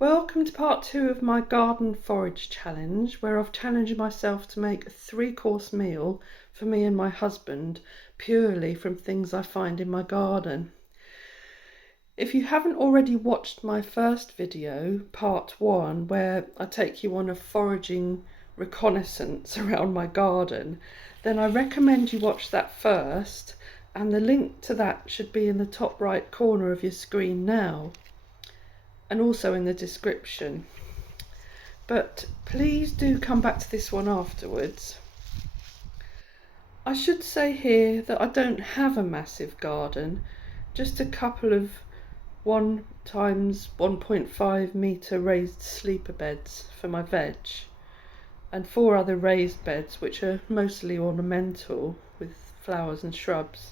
Welcome to part 2 of my garden forage challenge, where I've challenged myself to make a 3-course meal for me and my husband purely from things I find in my garden. If you haven't already watched my first video, part 1, where I take you on a foraging reconnaissance around my garden, then I recommend you watch that first, and the link to that should be in the top right corner of your screen now, and also in the description. But please do come back to this one afterwards. I should say here that I don't have a massive garden, just a couple of 1 times 1.5 metre raised sleeper beds for my veg, and 4 other raised beds which are mostly ornamental with flowers and shrubs.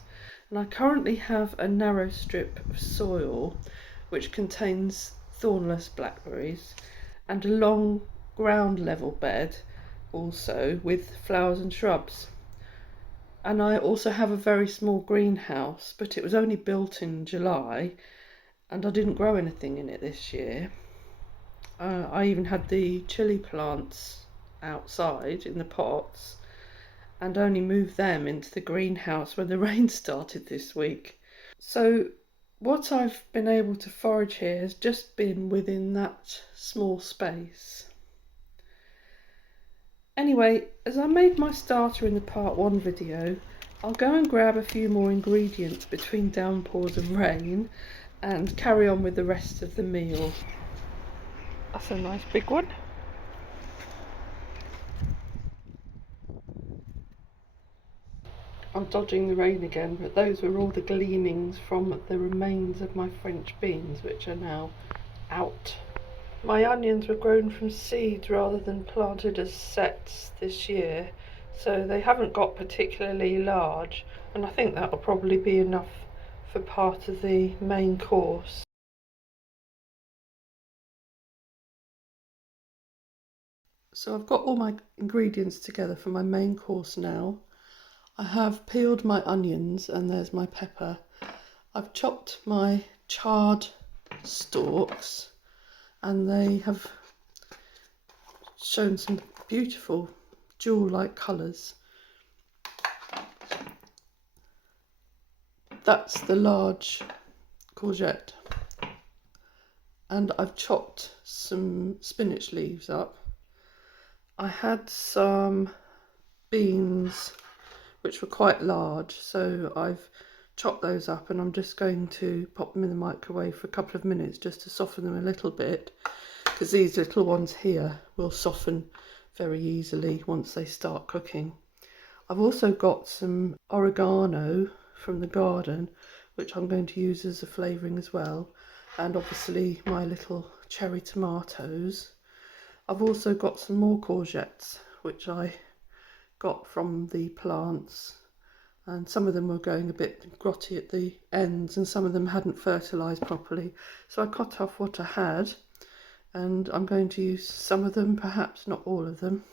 And I currently have a narrow strip of soil which contains thornless blackberries, and a long ground level bed also with flowers and shrubs. And I also have a very small greenhouse, but it was only built in July and I didn't grow anything in it this year. I even had the chilli plants outside in the pots and only moved them into the greenhouse when the rain started this week. So what I've been able to forage here has just been within that small space. Anyway, as I made my starter in the part 1 video, I'll go and grab a few more ingredients between downpours of rain and carry on with the rest of the meal. That's a nice big one. I'm dodging the rain again, but those were all the gleanings from the remains of my French beans, which are now out. My onions were grown from seeds rather than planted as sets this year, so they haven't got particularly large, and I think that'll probably be enough for part of the main course. So I've got all my ingredients together for my main course now. I have peeled my onions, and there's my pepper. I've chopped my chard stalks, and they have shown some beautiful jewel-like colours. That's the large courgette, and I've chopped some spinach leaves up. I had some beans which were quite large, so I've chopped those up, and I'm just going to pop them in the microwave for a couple of minutes just to soften them a little bit, because these little ones here will soften very easily once they start cooking. I've also got some oregano from the garden, which I'm going to use as a flavouring as well, and obviously my little cherry tomatoes. I've also got some more courgettes, which I got from the plants, and some of them were going a bit grotty at the ends, and some of them hadn't fertilised properly, so I cut off what I had, and I'm going to use some of them, perhaps not all of them.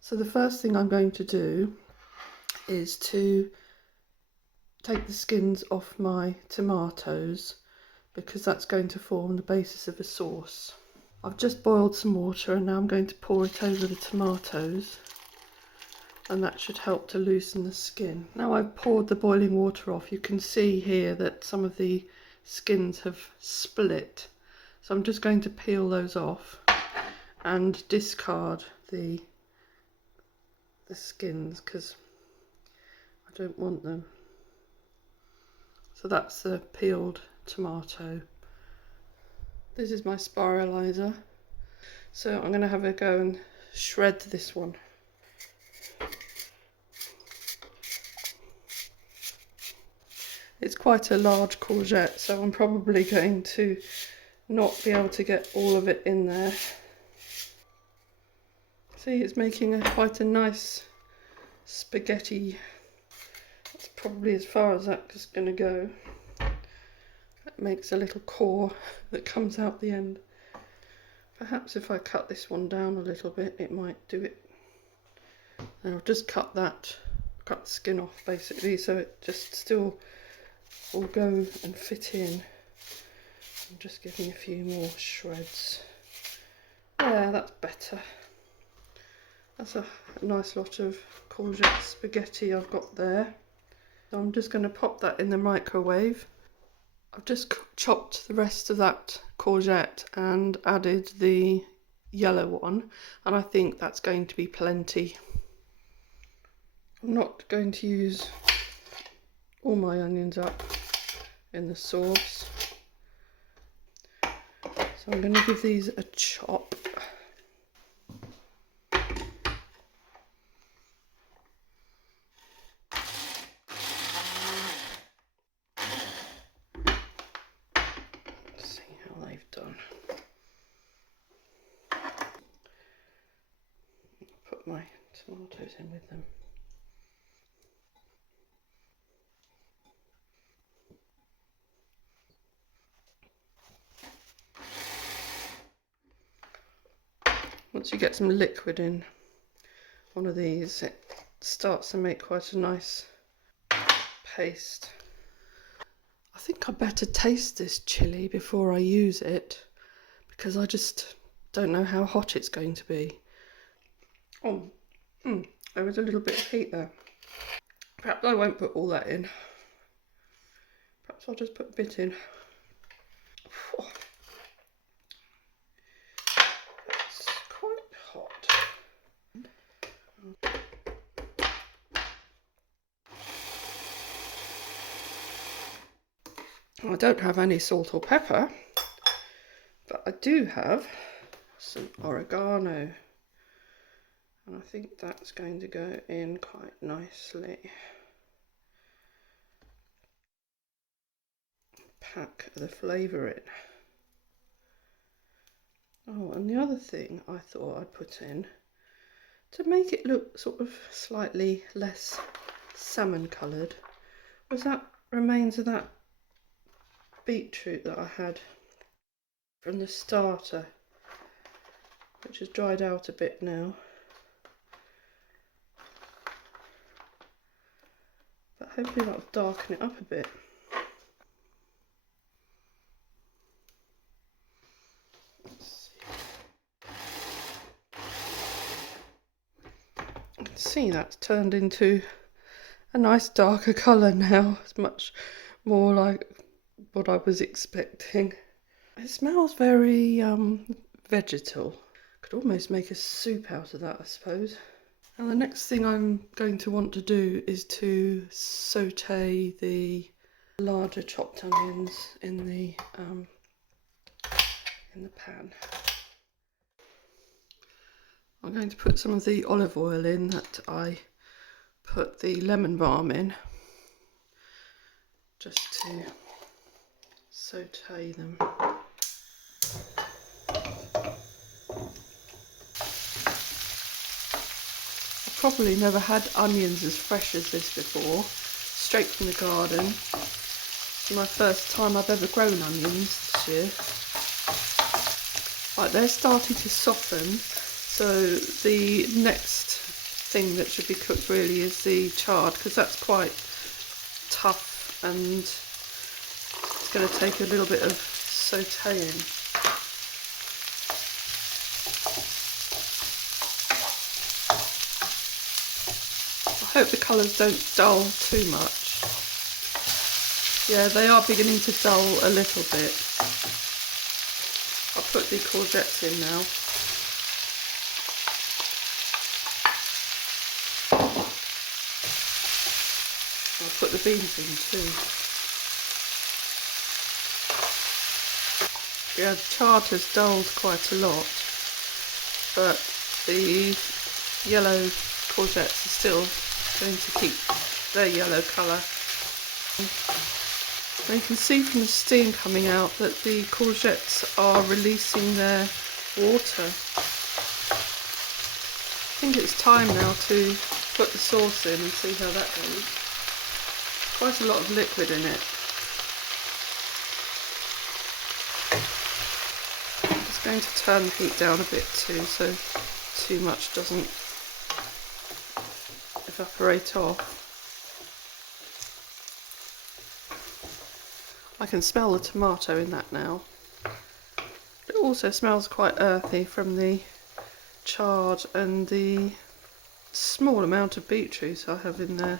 So the first thing I'm going to do is to take the skins off my tomatoes, because that's going to form the basis of a sauce. I've just boiled some water, and now I'm going to pour it over the tomatoes, and that should help to loosen the skin. Now I've poured the boiling water off, you can see here that some of the skins have split, so I'm just going to peel those off and discard the skins because I don't want them. So that's the peeled tomato. This is my spiralizer, so I'm going to have a go and shred this one. It's quite a large courgette, so I'm probably going to not be able to get all of it in there. See, it's making quite a nice spaghetti. That's probably as far as that's going to go. It makes a little core that comes out the end. Perhaps if I cut this one down a little bit, it might do it. And I'll just cut the skin off basically, so it just still will go and fit in. I'm just giving a few more shreds. Yeah, that's better. That's a nice lot of courgette spaghetti I've got there. So I'm just going to pop that in the microwave. I've just chopped the rest of that courgette and added the yellow one, and I think that's going to be plenty. I'm not going to use all my onions up in the sauce, so I'm going to give these a chop. See how they've done. Put my tomatoes in with them. Once you get some liquid in one of these, it starts to make quite a nice paste. I think I better taste this chilli before I use it, because I just don't know how hot it's going to be. Oh, there was a little bit of heat there. Perhaps I won't put all that in. Perhaps I'll just put a bit in. Oh, that's quite hot. I don't have any salt or pepper, but I do have some oregano, and I think that's going to go in quite nicely. Pack the flavour in. Oh, and the other thing I thought I'd put in, to make it look sort of slightly less salmon coloured, was that remains of that beetroot that I had from the starter, which has dried out a bit now. But hopefully that'll darken it up a bit. You can see that's turned into a nice darker colour now. It's much more like what I was expecting. It smells very vegetal. Could almost make a soup out of that, I suppose. And the next thing I'm going to want to do is to saute the larger chopped onions in the pan. I'm going to put some of the olive oil in that I put the lemon balm in, just to saute them. I've probably never had onions as fresh as this before, straight from the garden. It's my first time I've ever grown onions this year. Right, they're starting to soften, so the next thing that should be cooked really is the chard, because that's quite tough and it's going to take a little bit of sauteing. I hope the colours don't dull too much. Yeah, they are beginning to dull a little bit. I'll put the courgettes in now. I'll put the beans in too. Yeah, the chard has dulled quite a lot, but the yellow courgettes are still going to keep their yellow colour. And you can see from the steam coming out that the courgettes are releasing their water. I think it's time now to put the sauce in and see how that goes. Quite a lot of liquid in it. I'm just going to turn the heat down a bit too, so too much doesn't evaporate off. I can smell the tomato in that now. also smells quite earthy from the chard and the small amount of beetroot I have in there.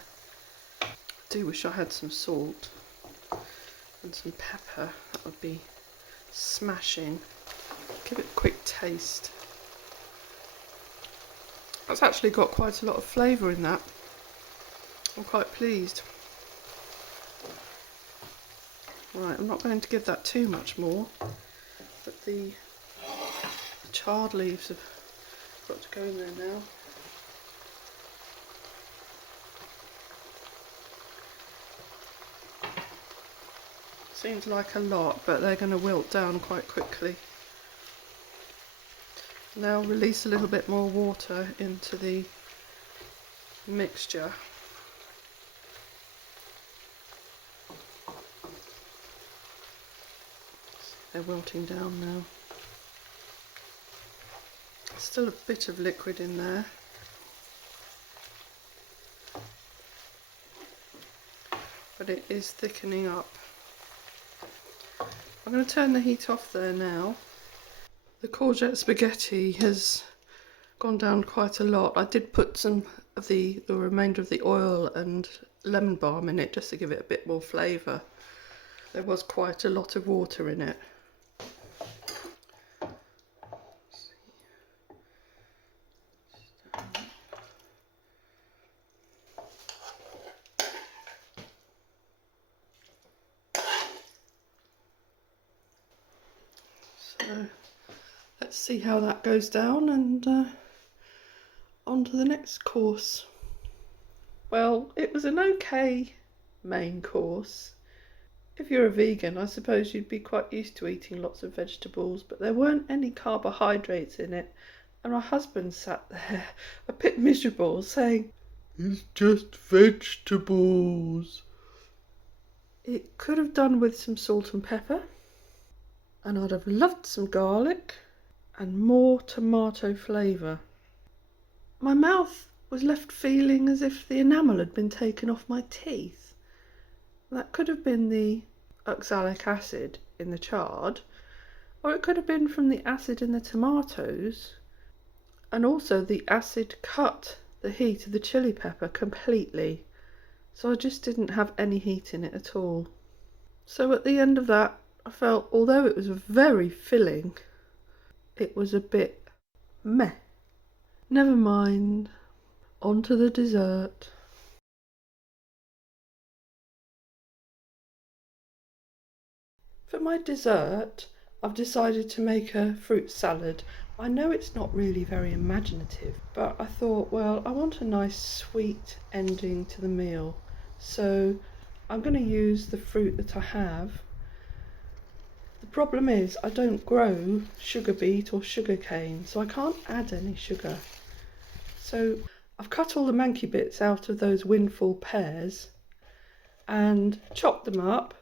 I do wish I had some salt and some pepper. That would be smashing. Give it a quick taste. That's actually got quite a lot of flavour in that. I'm quite pleased. Right, I'm not going to give that too much more, but the chard leaves have got to go in there now. Seems like a lot, but they're going to wilt down quite quickly. Now release a little bit more water into the mixture. They're wilting down now. Still a bit of liquid in there. But it is thickening up. I'm going to turn the heat off there now. The courgette spaghetti has gone down quite a lot. I did put some of the remainder of the oil and lemon balm in it just to give it a bit more flavour. There was quite a lot of water in it. So let's see how that goes down, and on to the next course. Well, it was an okay main course. If you're a vegan, I suppose you'd be quite used to eating lots of vegetables, but there weren't any carbohydrates in it, and my husband sat there a bit miserable saying, "It's just vegetables." It could have done with some salt and pepper, and I'd have loved some garlic and more tomato flavour. My mouth was left feeling as if the enamel had been taken off my teeth. That could have been the oxalic acid in the chard, or it could have been from the acid in the tomatoes, and also the acid cut the heat of the chili pepper completely, so I just didn't have any heat in it at all. So at the end of that, I felt, although it was very filling, it was a bit meh. Never mind, on to the dessert. For my dessert, I've decided to make a fruit salad. I know it's not really very imaginative, but I thought, well, I want a nice sweet ending to the meal, so I'm going to use the fruit that I have. The problem is I don't grow sugar beet or sugar cane, so I can't add any sugar. So I've cut all the manky bits out of those windfall pears and chopped them up,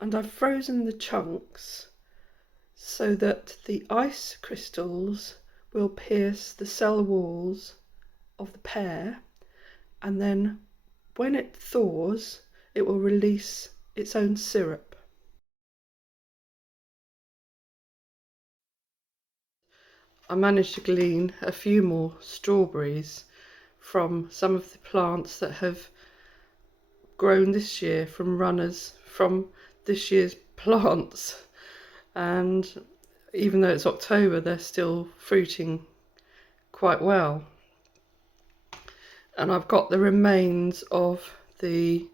and I've frozen the chunks so that the ice crystals will pierce the cell walls of the pear, and then when it thaws it will release its own syrup. I managed to glean a few more strawberries from some of the plants that have grown this year from runners from this year's plants, and even though it's October they're still fruiting quite well. And I've got the remains of the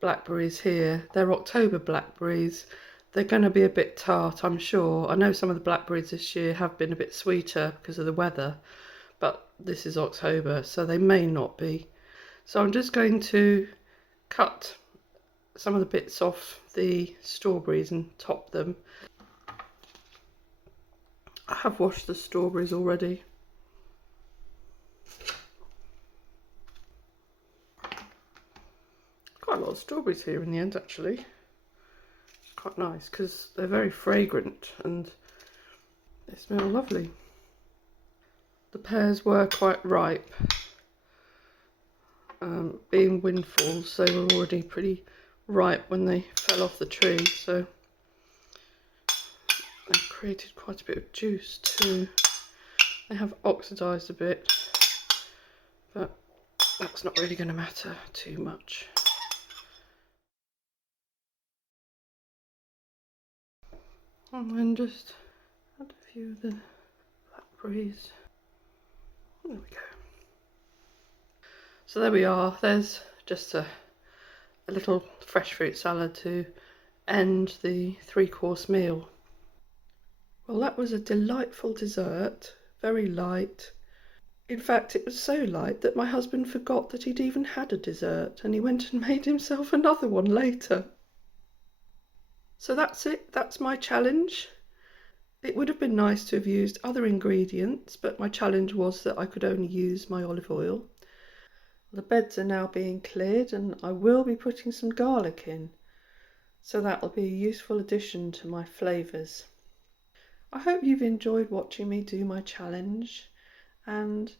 blackberries here. They're October blackberries. They're going to be a bit tart, I'm sure. I know some of the blackberries this year have been a bit sweeter because of the weather, but this is October, so they may not be. So I'm just going to cut some of the bits off the strawberries and top them. I have washed the strawberries already. Quite a lot of strawberries here in the end, actually. Quite nice because they're very fragrant and they smell lovely. The pears were quite ripe, being windfalls, they were already pretty ripe when they fell off the tree, so I've created quite a bit of juice too. They have oxidised a bit, but that's not really going to matter too much. And then just add a few of the blackberries. There we go. So there we are. There's just a little fresh fruit salad to end the 3-course meal. Well, that was a delightful dessert, very light. In fact, it was so light that my husband forgot that he'd even had a dessert, and he went and made himself another one later. So that's it, that's my challenge. It would have been nice to have used other ingredients, but my challenge was that I could only use my olive oil. The beds are now being cleared, and I will be putting some garlic in, so that will be a useful addition to my flavours. I hope you've enjoyed watching me do my challenge, and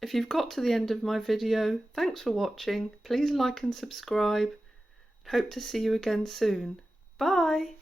if you've got to the end of my video, thanks for watching. Please like and subscribe. Hope to see you again soon. Bye!